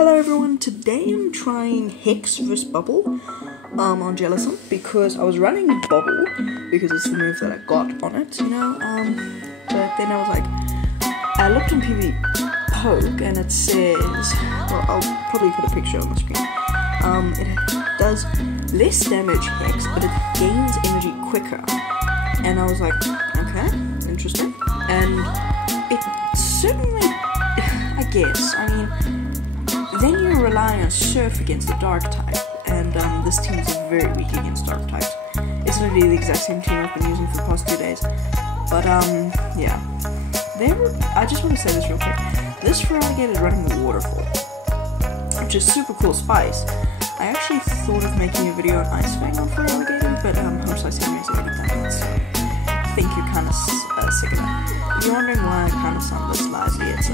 Hello everyone, today I'm trying Hex Vs Bubble on Jellicent because I was running Bubble because it's the move that I got on it, but then I was like, I looked on PvP Poke and it says, well, I'll probably put a picture on the screen, it does less damage Hex, but it gains energy quicker, and I was like, okay, interesting, and it certainly, I guess, then you're relying on Surf against the Dark type, and this team is very weak against Dark types. It's literally the exact same team I've been using for the past 2 days. But yeah. I just want to say this real quick. This Feraligatr is running the Waterfall, which is super cool spice. I actually thought of making a video on Ice Fang on Feraligatr, but Home Slice Henry's already done it, so I think you're kind of sick of that. If you're wondering why I kind of sound this lively, it's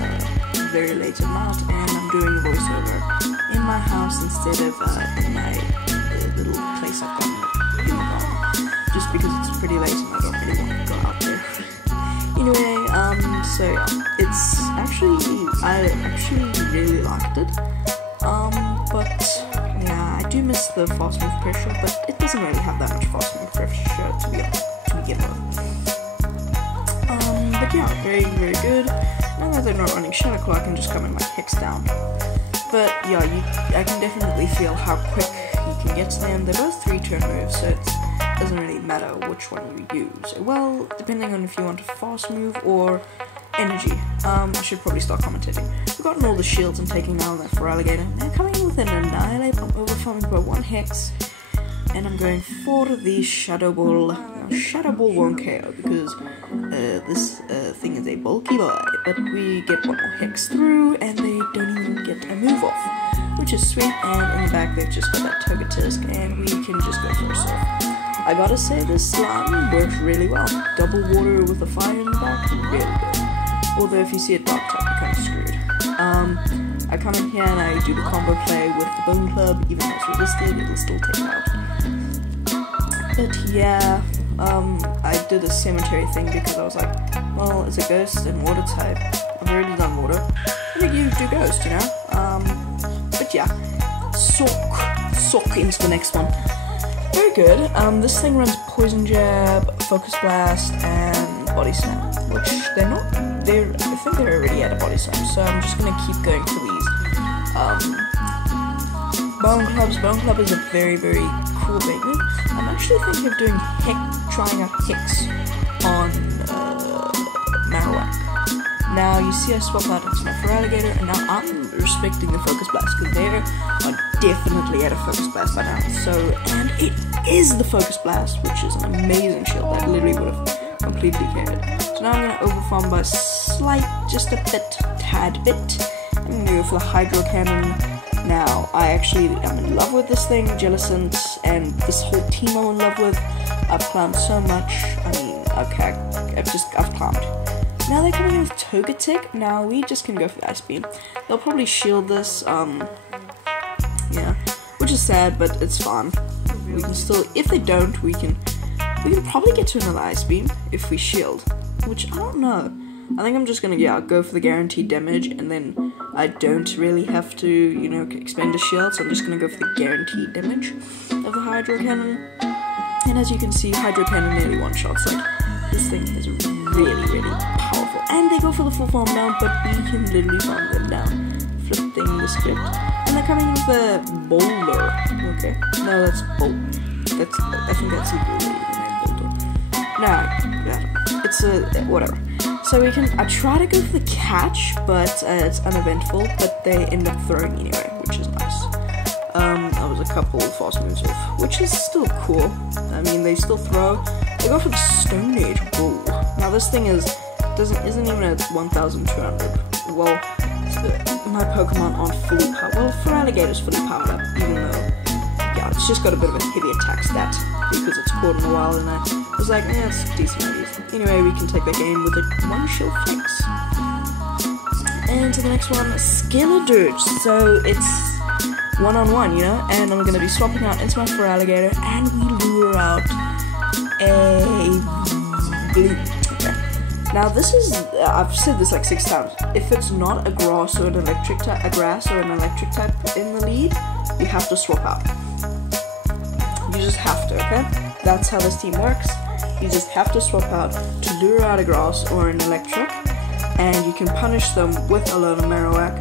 very late at night, and I'm doing a voiceover in my house instead of in my little place I've got just because it's pretty late and I don't really want to go out there. Anyway, so yeah, it's actually, I actually really liked it, but yeah, I do miss the fast move pressure, but it doesn't really have that much fast move pressure to begin with. But yeah, very, very good. Now that they're not running Shadow Claw, I can just come in my Hex down. But yeah, I can definitely feel how quick you can get to them. They're both 3-turn moves, so it doesn't really matter which one you use. Well, depending on if you want a fast move or energy. I should probably start commentating. We've gotten all the shields and taking down that Feraligatr. Now coming in with an Annihilate, I'm overfarming by 1 Hex. And I'm going for the Shadow Ball. Now, Shadow Ball won't KO because this thing is a bulky boy, but we get 1 more Hex through and they don't even get a move off, which is sweet. And in the back they've just got that Togetisk and we can just go for a Surf. I gotta say this slime works really well. Double water with a fire in the back, really good. Although if you see a Dark type, you're kind of screwed. I come in here and I do the combo play with the Bone Club, even though it's resisted, it'll still take it out. But yeah, I did a cemetery thing because I was like, well, it's a ghost and water type. I've already done water. I think you do ghost, but yeah, sock into the next one. Very good. This thing runs Poison Jab, Focus Blast, and Body Slam, which they're not. I think they're already at a Body Slam, so I'm just gonna keep going for these. Bone Clubs. Bone Club is a very, very cool bait move. I'm actually thinking of trying out Hex on Marowak. Now you see I swap out into my Feraligatr, and now I'm respecting the Focus Blast because they are definitely at a Focus Blast by now. And it is the Focus Blast, which is an amazing shield that literally would have completely carried. So now I'm going to overfarm by just a tad bit. I'm going to go for the Hydro Cannon. Now, I'm in love with this thing, Jellicent, and this whole team I'm in love with. I've climbed so much. Okay, I've climbed. Now they're coming in with Togetic. Now we just can go for the Ice Beam. They'll probably shield this, yeah, which is sad, but it's fine. We can still, if they don't, we can probably get to another Ice Beam if we shield, which I don't know. I think I'm just gonna, go for the guaranteed damage, and then I don't really have to, expend a shield, so I'm just gonna go for the guaranteed damage of the Hydro Cannon. And as you can see, Hydro Cannon nearly one-shots, like, this thing is really, really powerful. And they go for the full farm now, but we can literally farm them down. Flipping the script. And they're coming in with the Boulder. Okay. No, that's I think that's a Boulder. No, yeah, it's a, whatever. So I try to go for the catch, but it's uneventful, but they end up throwing anyway, which is nice. That was a couple fast moves off, which is still cool. They still throw. They go for the Stone Age Bull. Now this thing isn't even at 1,200. Well, my Pokemon aren't fully powered. Well, Feraligatr's fully powered up, even though, yeah, it's just got a bit of a heavy attack stat because it's caught in a while, and I was like, yeah, it's decent ideas. Anyway, we can take that game with a 1 shield flex. And to the next one, Skeledirge. So it's one-on-one, and I'm gonna be swapping out into my Feraligatr, and we lure out a Blue. Okay. Now this is, I've said this like 6 times, if it's not a grass or an electric type, in the lead, you have to swap out. You just have to, okay? That's how this team works. You just have to swap out to lure out a grass or an electric, and you can punish them with a load of Marowak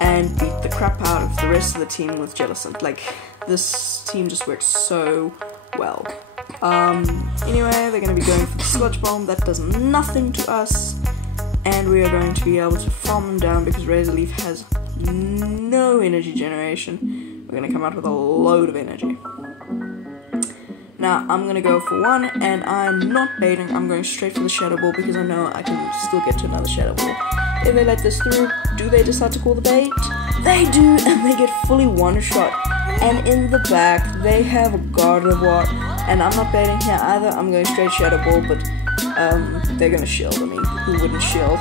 and beat the crap out of the rest of the team with Jellicent. Like, this team just works so well. Anyway, they're going to be going for the Sludge Bomb. That does nothing to us, and we are going to be able to farm them down because Razor Leaf has no energy generation. We're going to come out with a load of energy. Now, I'm going to go for one, and I'm not baiting. I'm going straight for the Shadow Ball because I know I can still get to another Shadow Ball. If they let this through, do they decide to call the bait? They do, and they get fully one-shot. And in the back, they have a Gardevoir, and I'm not baiting here either. I'm going straight Shadow Ball, but they're going to shield. I mean, who wouldn't shield?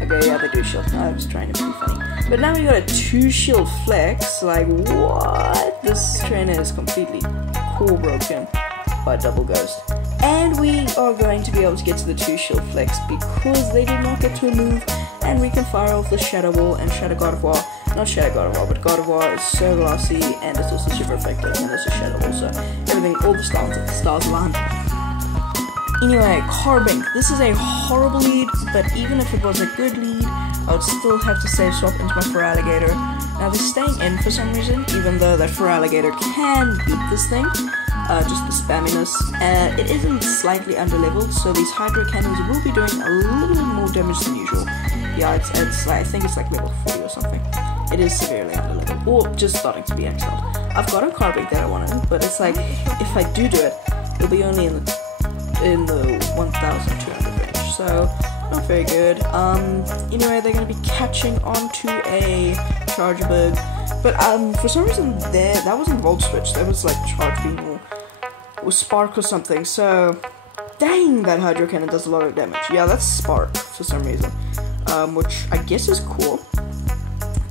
Okay, yeah, they do shield. I was trying to be funny. But now we got a 2-shield flex. Like, what? This trainer is completely core broken by Double Ghost. And we are going to be able to get to the 2-shield flex because they did not get to a move. And we can fire off the Shadow Ball and Shadow Gardevoir. Not Shadow Gardevoir, but Gardevoir is so glassy and it's also super effective. And it's a Shadow Ball, so everything, all the stars align. Anyway, Carbink. This is a horrible lead, but even if it was a good lead, I would still have to save swap into my Feraligatr. Now they're staying in for some reason, even though that Feraligatr can beat this thing. Just the spamminess. It isn't slightly underleveled, so these Hydro Cannons will be doing a little bit more damage than usual. Yeah, it's like, I think it's like level 40 or something. It is severely underleveled, or just starting to be excelled. I've got a Carbink that I wanted, but it's like, if I do it, it'll be only in the 1,200 range, so not very good. Anyway, they're going to be catching onto a Charjabug, but for some reason that wasn't Volt Switch, that was like Charge Beam or Spark or something, so dang, that Hydro Cannon does a lot of damage. Yeah, that's Spark for some reason, which I guess is cool.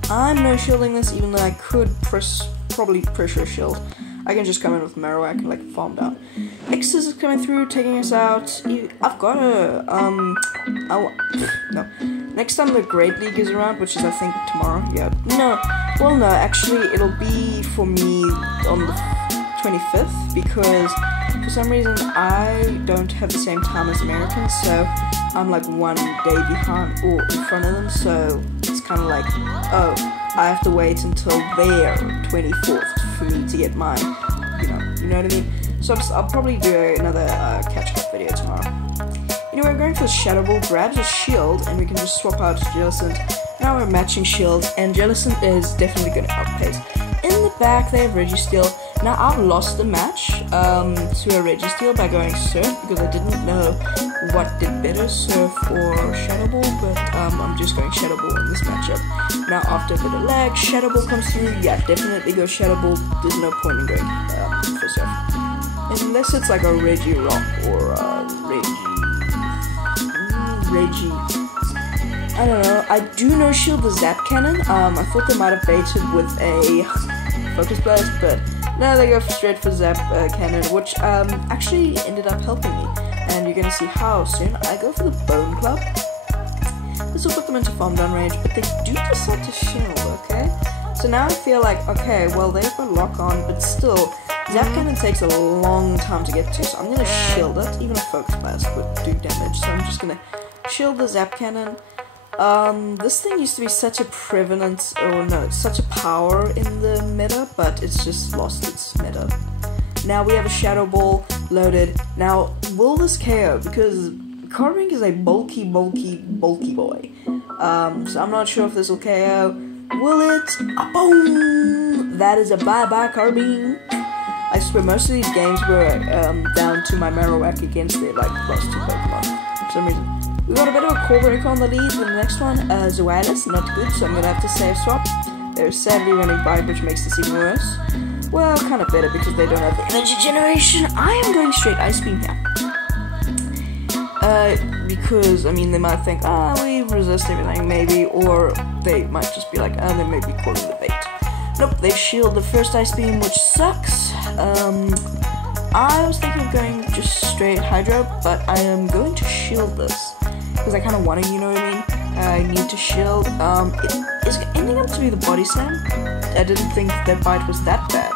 I'm no shielding this, even though I could probably pressure shield. I can just come in with Marowak and like farm down. X's is coming through, taking us out. I've got a no. Next time the Great League is around, which is I think tomorrow. Yeah, no. Well, no. Actually, it'll be for me on the 25th because for some reason I don't have the same time as Americans, so I'm like 1 day behind or in front of them. So it's kind of like, oh, I have to wait until their 24th for me to get mine, you know what I mean? So I'll probably do another catch-up video tomorrow. Anyway, we're going for the Shadow Ball, grabs a shield, and we can just swap out Jellicent. Now we're matching shields, and Jellicent is definitely going to outpace. In the back, they have Registeel. Now I've lost the match to a Registeel by going Surf, because I didn't know what did better, Surf or Shadow Ball, but I'm just going Shadow Ball in this matchup. Now after a bit of lag, Shadow Ball comes through. Yeah, definitely go Shadow Ball. There's no point in going for Surf. Unless it's like a Regirock or Regi. I don't know. I do know shield the Zap Cannon. I thought they might have baited with a Focus Blast, but no, they go straight for Zap Cannon, which actually ended up helping me. And you're gonna see how soon. I go for the Bone Club. This will put them into farm down range, but they do decide to shield, okay? So now I feel like, okay, well, they've got lock on, but still, Zap Cannon takes a long time to get to, so I'm gonna shield it. Even a Focus Blast would do damage, so I'm just gonna shield the Zap Cannon. This thing used to be such a prevalent, such a power in the meta, but it's just lost its meta. Now we have a Shadow Ball loaded. Now, will this KO? Because Carbink is a bulky boy. So I'm not sure if this will KO. Will it? Boom! That is a bye-bye Carbink. I swear most of these games were down to my Marowak against their like plus 2 Pokemon for some reason. We got a bit of a core break on the lead with the next one. Zoelis, not good, so I'm gonna have to save swap. They're sadly running Bite, which makes this even worse. Well, kind of better because they don't have the energy generation. I am going straight Ice Beam here. Because, I mean, they might think, we resist everything, maybe, or they might just be like, they may be calling the bait. Nope, they shield the first Ice Beam, which sucks. I was thinking of going just straight Hydro, but I am going to shield this. Because I kind of want to, you know what I mean? I need to shield. It is ending up to be the Body Slam. I didn't think that Bite was that bad.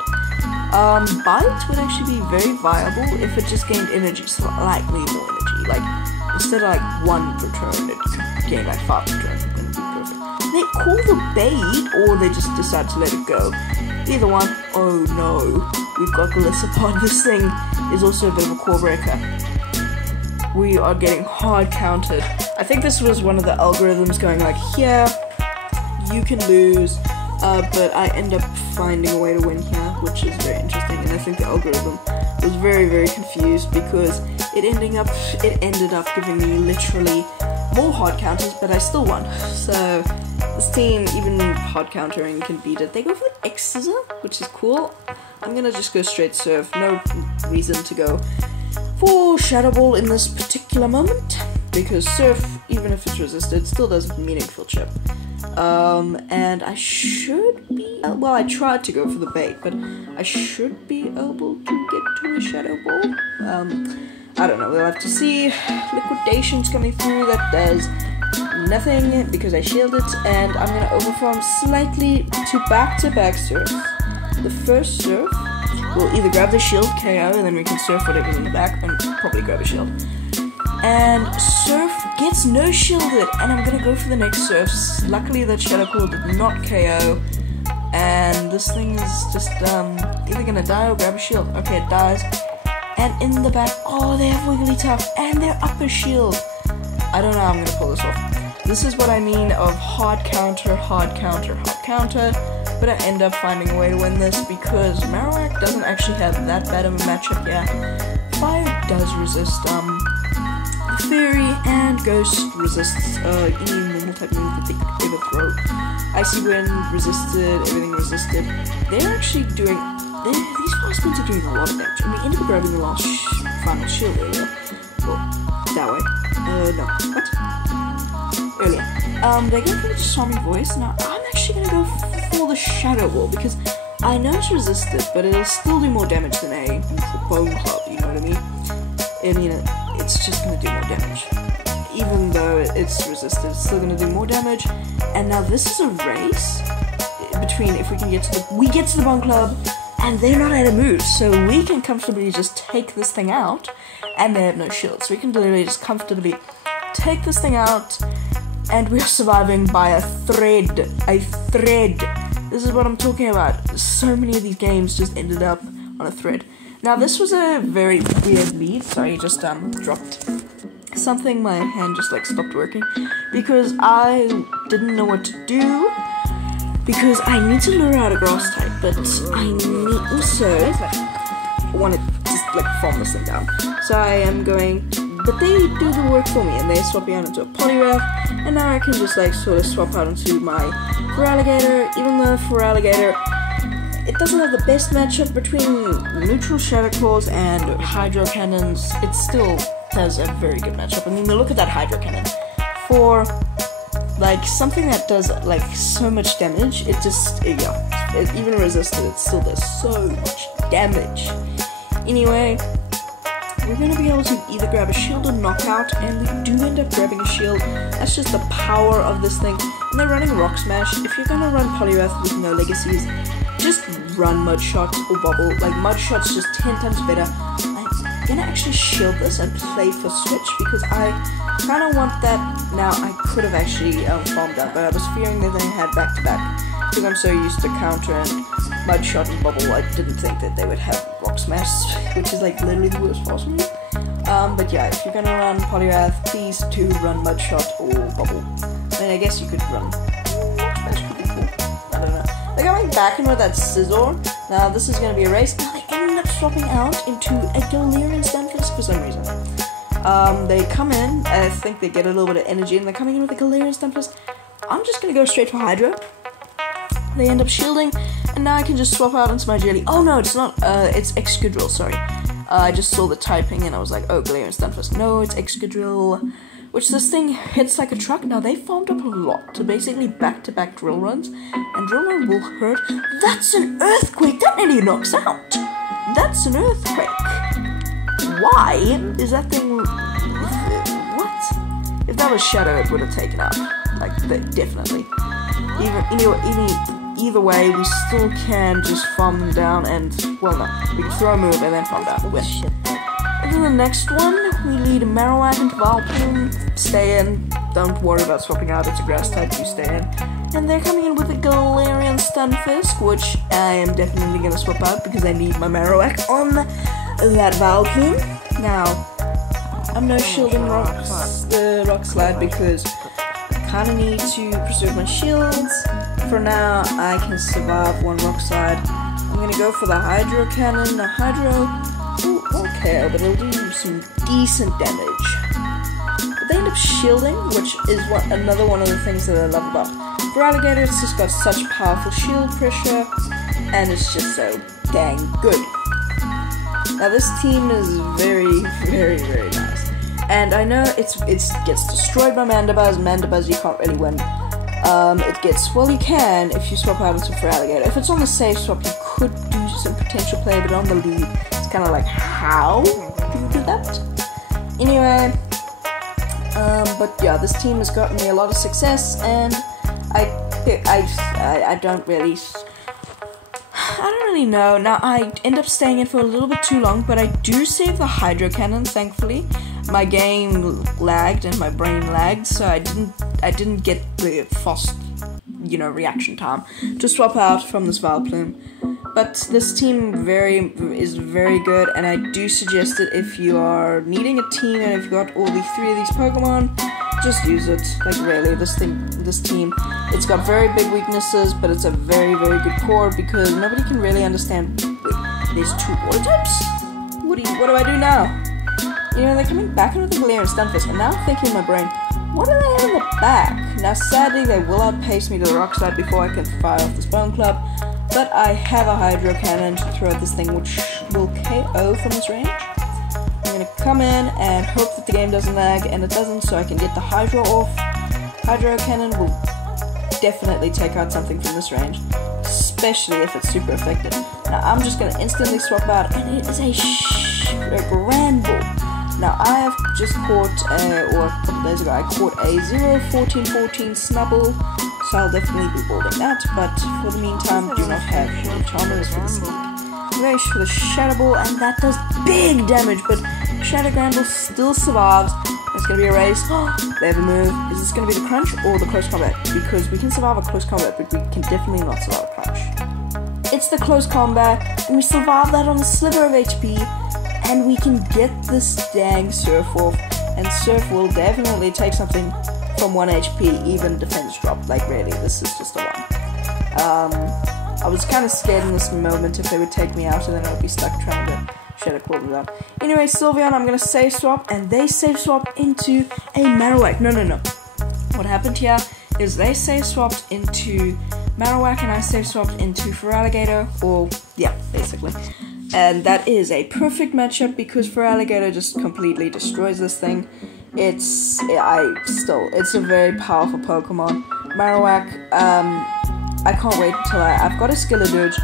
Bite would actually be very viable if it just gained energy, slightly more energy. Like, instead of like 1 per turn, it could gain like 5 per turn. Then it'd be perfect. They call the bait, or they just decide to let it go. Either one. Oh no, we've got Gliscopod. This thing is also a bit of a core breaker. We are getting hard countered. I think this was one of the algorithms going like, here, you can lose, but I end up finding a way to win here, which is very interesting. And I think the algorithm was very, very confused because it ended up giving me literally more hard counters, but I still won. So this team, even hard countering, can beat it. They go for the X Scissor, which is cool. I'm gonna just go straight Surf. No reason to go for Shadow Ball in this particular moment, because Surf, even if it's resisted, still does a meaningful chip. And I should be, well, I tried to go for the bait, but I should be able to get to a Shadow Ball. I don't know, we'll have to see. Liquidation's coming through, that does nothing because I shielded, and I'm gonna overfarm slightly to back-to-back Surf. The first Surf will either grab the shield, KO, and then we can Surf whatever's in the back, and probably grab a shield. And Surf gets no shielded, and I'm gonna go for the next Surfs. Luckily that Shadow Claw did not KO, and this thing is just either gonna die or grab a shield. Okay, it dies. And in the back, oh, they have Wigglytuff, and they're up a shield. I don't know how I'm gonna pull this off. This is what I mean of hard counter, hard counter, hard counter. But I end up finding a way to win this because Marowak doesn't actually have that bad of a matchup. Yeah, Fire does resist Fairy, and Ghost resists any normal type move that they could ever throw. Icy Wind resisted, everything resisted. They're actually doing, these fast ones are doing a lot of damage. And we ended up grabbing the last final shield earlier. Well, that way. No, what? Earlier. They're going for the Disarming Voice. Now, I'm actually going to go for the Shadow Ball because I know it's resisted, but it'll still do more damage than a Bone Club, you know what I mean? I mean, it's just going to do more damage. Even though it's resisted, it's still going to do more damage. And now this is a race between, if we can get to the, we get to the Bone Club, and they're not out of moves, so we can comfortably just take this thing out, and they have no shield. So we can literally just comfortably take this thing out, and we're surviving by a thread. A thread. This is what I'm talking about. So many of these games just ended up on a thread. Now this was a very weird lead. Sorry, just dropped something. My hand just like stopped working because I didn't know what to do. Because I need to lure out a grass type, but I need also want to just like farm this thing down. So I am going, but they do the work for me, and they swap me out into a Poliwrath, and now I can just like sort of swap out into my Feraligatr. Even though Feraligatr, it doesn't have the best matchup between neutral Shadow Claws and Hydro Cannons, it still has a very good matchup. I mean, look at that Hydro Cannon. For like something that does like so much damage, it just, yeah, it even resisted, it still does so much damage. Anyway, we're going to be able to either grab a shield or knockout, and we do end up grabbing a shield. That's just the power of this thing. And they're running Rock Smash. If you're going to run Poliwrath with no legacies, just run Mud Shot or Bubble. Like, Mud Shot's just 10 times better. I'm going to actually shield this and play for Switch, because I kind of want that. Now, I could have actually farmed that, but I was fearing that they had back-to-back. Because I'm so used to counter and Mud Shot and Bubble, I didn't think that they would have Rock Smash, which is like literally the worst possible. But yeah, if you're gonna run Poliwrath, please do run Mud Shot or Bubble. I mean, I guess you could run Rock Smash, could be cool. I don't know. They're going back in with that Scizor. Now this is gonna be a race. Now they ended up swapping out into a Galarian Stunfisk for some reson. They come in, I think they get a little bit of energy, and they're coming in with a Galarian Stunfisk. I'm just gonna go straight for Hydro. They end up shielding, and now I can just swap out into my Jelly. Oh no, it's not, it's Excadrill, sorry. I just saw the typing and I was like, oh, Galarian Stunfisk. No, it's Excadrill, which this thing hits like a truck. Now, they farmed up a lot to basically back-to-back drill runs, and drill run will hurt. That's an Earthquake! That nearly knocks out! That's an Earthquake! why is that thing... What? If that was Shadow, it would have taken up. Like, definitely. Either way, we still can just farm them down and... Well, no. We can throw a move and then farm down. And then the next one, we lead Marowak into Vileplume. Stay in. Don't worry about swapping out. It's a grass type. You stay in. And they're coming in with a Galarian Stunfisk, which I am definitely going to swap out because I need my Marowak on that Vileplume. Now, I'm no shielding Rock Slide because I kind of need to preserve my shields. For now, I can survive one Rock Slide. I'm going to go for the Hydro Cannon. The Hydro will KO, but it'll do some decent damage. But they end up shielding, which is another one of the things that I love about Feraligatr. It's just got such powerful shield pressure, and it's just so dang good. Now this team is very, very, very nice. And I know it gets destroyed by Mandibuzz. Mandibuzz you can't really win. It gets, well you can if you swap out into Feraligatr. If it's on the safe swap you could do some potential play, but on the lead it's kind of like, how do you do that? Anyway, but yeah, this team has gotten me a lot of success, and I don't really know. Now, I end up staying in for a little bit too long, but I do save the Hydro Cannon, thankfully. My game lagged and my brain lagged, so I didn't get the fast, reaction time to swap out from this Vileplume. But this team is very good, and I do suggest it if you are needing a team and if you've got all 3 of these Pokemon. Just use it. Like, really, this team, it's got very big weaknesses, but it's a very, very good core because nobody can really understand. Wait, there's 2 water types? What do I do now? They're coming back into the Galarian Stunfisk, and now I'm thinking in my brain, what do they have in the back? Now, sadly, they will outpace me to the Rock Slide before I can fire off this Bone Club, but I have a Hydro Cannon to throw at this thing, which will KO from this range. I'm going to come in and hope that the game doesn't lag, and it doesn't, so I can get the Hydro off. Hydro Cannon will definitely take out something from this range, especially if it's super effective. Now I'm just going to instantly swap out, and it is a Granbull. Now I have just caught, or a couple days ago, I caught a 0-14-14 Snubbull, so I'll definitely be boarding that, but for the meantime, do not have any Charmers for the sneak. Race for the Shadow Ball, and that does big damage, but Shadow Granbull still survives. It's going to be a race. They have a move. Is this going to be the crunch or the close combat? Because we can survive a close combat, but we can definitely not survive a crunch. It's the close combat, and we survive that on a sliver of HP, and we can get this dang Surf off, and Surf will definitely take something from 1 HP, even defense drop. Like, really, this is just a 1. I was kind of scared in this moment if they would take me out and then I would be stuck trying to Shadow Claw them down. Anyway, Sylveon, I'm going to save swap, and they save swap into a Marowak. No. What happened here is they save swapped into Marowak and I save swapped into Feraligatr, or, yeah, basically. And that is a perfect matchup because Feraligatr just completely destroys this thing. It's a very powerful Pokemon. Marowak, I can't wait until I've got a Skeledirge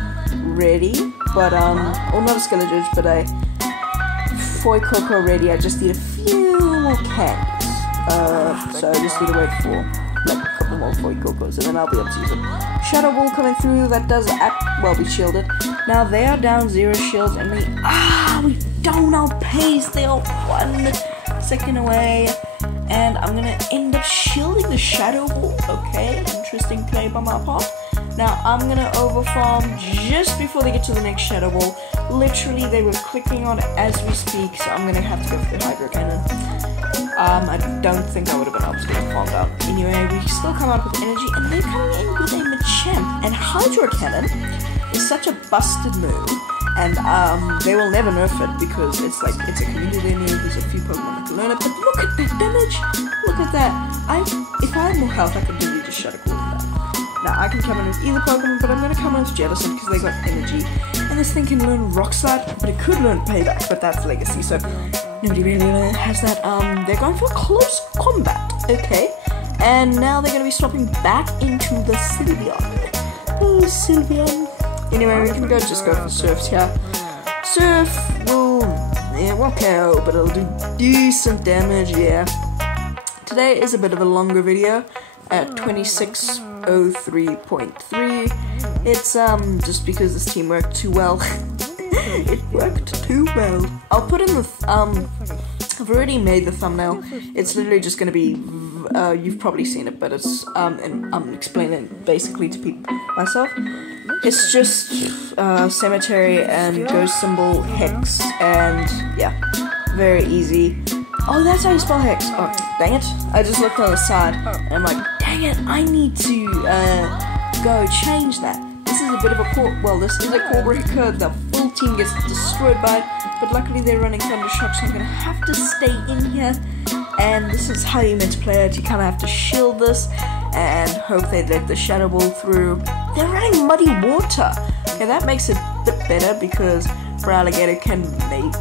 ready, but, or not a Skeledirge, but a Fuecoco ready. I just need a few more candies. So I just need to wait for, like, a couple more Fuecocos, and then I'll be able to use it. Shadow Ball coming through, that does, be shielded. Now, they are down 0 shields, and we don't outpace, they are 1 second away. And I'm gonna end up shielding the Shadow Ball. Okay, interesting play by my part. Now I'm gonna overfarm just before they get to the next Shadow Ball. Literally, they were clicking on it as we speak, so I'm gonna have to go for the Hydro Cannon. I don't think I would have been able to get farmed out. Anyway, we still come out with energy, and they're coming in with a Machamp. And Hydro Cannon is such a busted move. And they will never nerf it because it's a community move. There's a few Pokemon that can learn it. But look at that damage! Look at that! If I had more health, I could really just Shadow Claw them down. Now I can come in with either Pokemon, but I'm going to come in with Jellicent because they got energy. And this thing can learn Rock Slide, but it could learn Payback, but that's Legacy, so nobody really has that. They're going for close combat, okay? And now they're going to be swapping back into the Sylveon. Oh, Sylveon. Anyway, we can just go for Surfs here. Surf will it won't KO, but it'll do decent damage, yeah. Today is a bit of a longer video at 26:03.3. It's just because this team worked too well. It worked too well. I'll put in the I've already made the thumbnail. It's literally just gonna be you've probably seen it, but it's and I'm explaining basically to people myself. It's just cemetery and ghost symbol hex, and yeah, very easy. Oh, that's how you spell hex. Oh, dang it! I just looked on the side and I'm like, dang it! I need to go change that. This is a bit of a this is a core breaker. The full team gets destroyed by it, but luckily they're running Thundershock, so I'm gonna have to stay in here. And this is how you meant to play it. You kind of have to shield this and hope they let the Shadow Ball through. They're running Muddy Water. Okay, that makes it a bit better because Feraligatr can maybe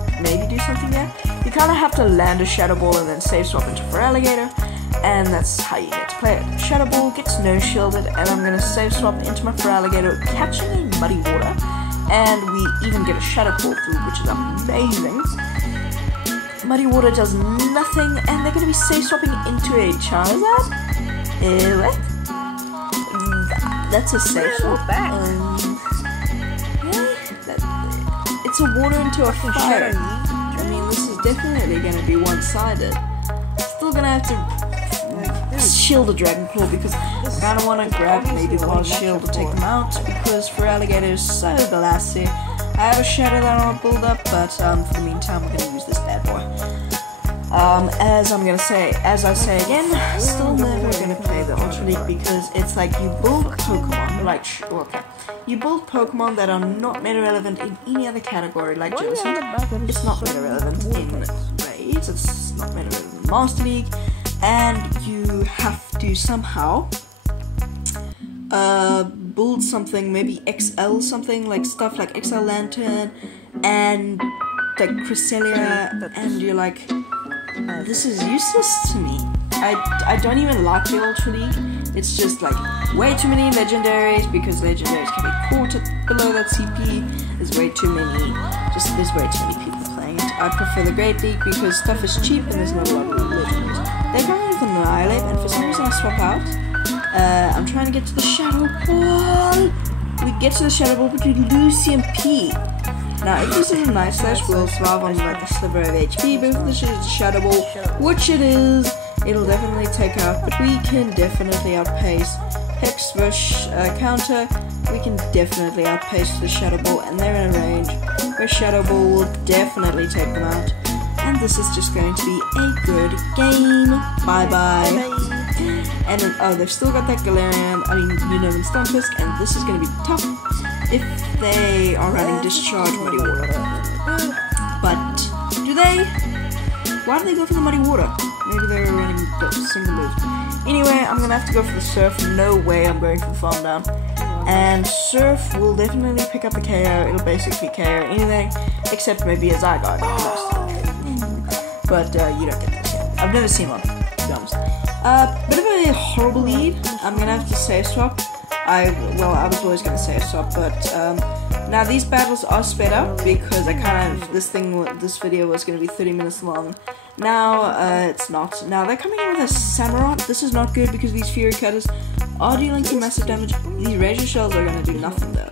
do something there. You kind of have to land a Shadow Ball and then save swap into Feraligatr, and that's how you get to play it. Shadow Ball gets no shielded, and I'm going to save swap into my Feraligatr, catching a Muddy Water, and we even get a Shadow Ball through, which is amazing. Muddy Water does nothing, and they're going to be safe swapping into a Charizard. What? That's a safe swap. It's a water into a fire. I mean, this is definitely going to be one-sided. Still going to have to shield a Dragon Claw because I kind of want to grab maybe the last shield to take them out because Feraligatr is so glassy. I have a Shadow that I want to build up, but for the meantime, we're going to use this bad boy. As I say again, still never going to play the Ultra League because it's like you build Pokemon, you build Pokemon that are not meta relevant in any other category, like Jellicent. It's not meta relevant in Raids, it's not meta relevant in Master League, and you have to somehow build something, maybe XL something, like stuff like XL Lantern and like Cresselia, and you're like, this is useless to me. I don't even like the Ultra League. It's just like way too many legendaries because legendaries can be caught below that CP. There's way too many people playing it. I prefer the Great League because stuff is cheap and there's not a lot of legendaries. They're coming with Annihilate, and for some reason I swap out. I'm trying to get to the Shadow Ball. We get to the Shadow Ball, but we lose CMP. Now, if this is a Night Slash, we'll survive on like a sliver of HP, but if this is a Shadow Ball, which it is, it'll definitely take out, but we can definitely outpace Hex Vs counter. We can definitely outpace the Shadow Ball, and they're in a range where Shadow Ball will definitely take them out. And this is just going to be a good game. Bye-bye. And then, they've still got that Galarian, and Stunfisk, and this is going to be tough if they are running Discharge Muddy Water. But, why do they go for the Muddy Water? Maybe they were running single moves. Anyway, I'm going to have to go for the Surf. No way I'm going for the Farm Down. And Surf will definitely pick up the KO. It'll basically KO anything, except maybe a Zygarde. But you don't get this yet. I've never seen one, to be honest. Bit of a horrible lead. I'm going to have to save swap. I was always going to save swap, but now these battles are sped up because this video was going to be 30 minutes long. Now it's not. Now they're coming in with a Samurott. This is not good because these Fury Cutters are dealing some massive damage. These Razor Shells are going to do nothing though.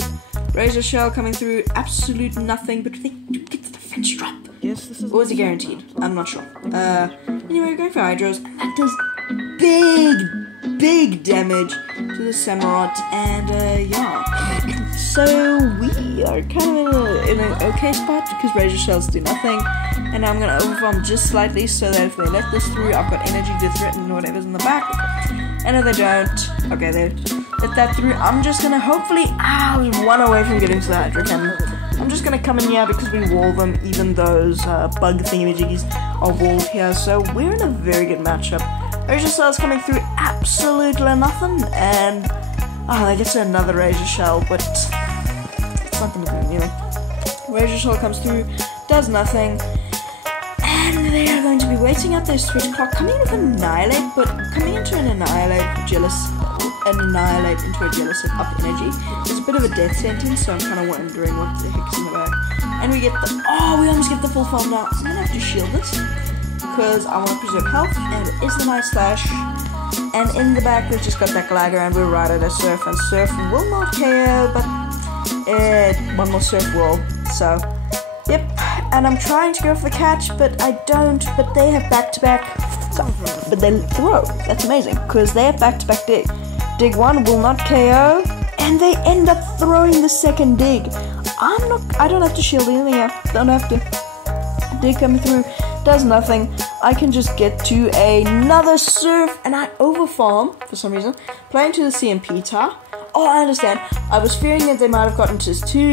Razor Shell coming through, absolute nothing, but they get the defense drop. Yes, this is. Or is it guaranteed? I'm not sure. Anyway, we're going for Hydros, and that does big damage to the Samurott, and yeah. So we are kind of in an okay spot because Razor Shells do nothing, and I'm gonna overfarm just slightly so that if they let this through, I've got energy to threaten whatever's in the back. And if they don't, okay, they let that through. I'm just gonna hopefully, I was one away from getting to the Hydro Cannon. I'm just gonna come in here because we wall them, even those bug thingamajiggies are walled here, so we're in a very good matchup. Razor Shell's coming through absolutely nothing, and they get to another Razor Shell, but it's not gonna do anything. Razor Shell comes through, does nothing, and they are going to be waiting out their switch clock, coming in with an Annihilate, but coming into an Annihilate into a Jellicent up energy is a bit of a death sentence, so I'm kind of wondering what the heck's in the back. and we get the, oh, we almost get the full farm now, so I'm gonna have to shield this, because I want to preserve health, and it is the nice slash, and in the back we've just got that Glider, and we're right at a Surf, and Surf will not KO, but one more Surf will, so, yep, and I'm trying to go for the catch, but I don't, but they have back-to-back, but they throw, that's amazing, because they have back-to-back dig. Dig 1 will not KO, and they end up throwing the second dig. I don't have to shield anything out, don't have to. Dig coming through, does nothing. I can just get to another Surf, and I overfarm, for some reason, playing to the CMP tower. Oh, I understand. I was fearing that they might have gotten to 2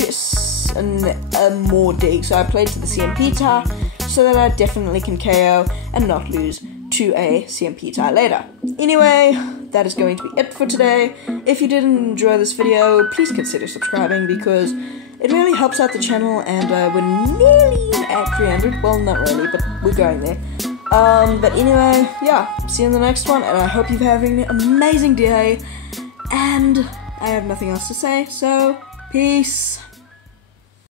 and more dig, so I played to the CMP tower, so that I definitely can KO and not lose to a CMP tie later. Anyway, that is going to be it for today. If you did enjoy this video, please consider subscribing because it really helps out the channel, and we're nearly at 300. Well, not really, but we're going there. But anyway, yeah, see you in the next one, and I hope you're having an amazing day, and I have nothing else to say, so peace.